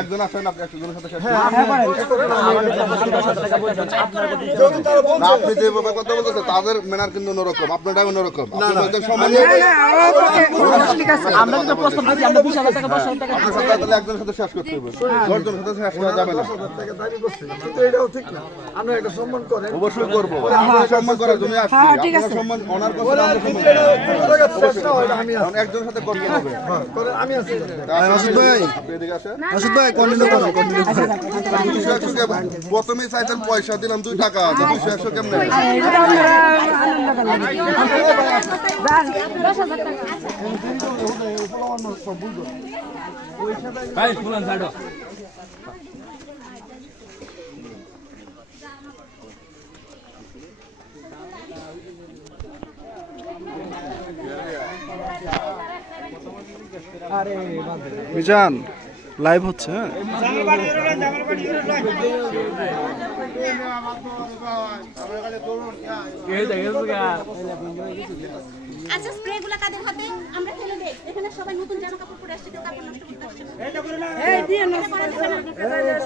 একজন আসেন, আপনি একজনের সাথে আপনি যেভাবে কথা বলতেছেন তাদের ম্যানার কিন্তু অন্যরকম, আপনারটাই অন্যরকম। একজনের সাথে শেষ করতে হবে, 10 জনের সাথে শেষ করা যাবে না। অবশ্যই করবো, সম্মান করার জন্য আসছি। আপনারা সম্মান অনার করছেন, একজনের সাথে করতে হবে। প্রথমেই চাইছেন পয়সা দিলাম 2 টাকা, 200-100 কেমনে? মিজান লাইভ হচ্ছে। আচ্ছা, স্প্রেগুলো কাদের হাতে? আমরা ফেলে দেই। এখানে সবাই নতুন জামা কাপড় পরে আসছে, কেউ কাপড় নষ্ট করতে আসছে। এই দিয়ে নষ্ট করে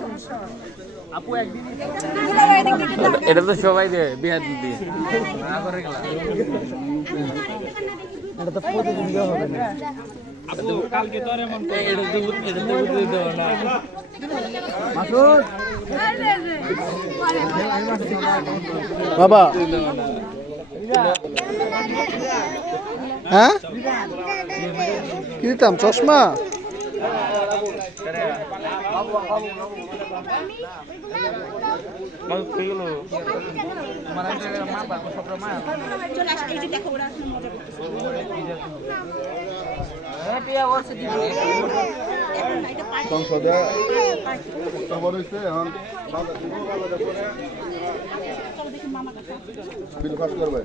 সমস্যা। আপু একদিন এটা তো সবাই দেয়, বিহার দিয়ে না করে গেল। এটা তো প্রতিদিন দেওয়া হবে না। আপু কালকে তো আরে মন এটা তো দেও না মাসুদ বাবা। হ্যাঁ কি দিতাম? চশমা? সংসদে খবর হয়েছে, এখন বিল পাস করবে।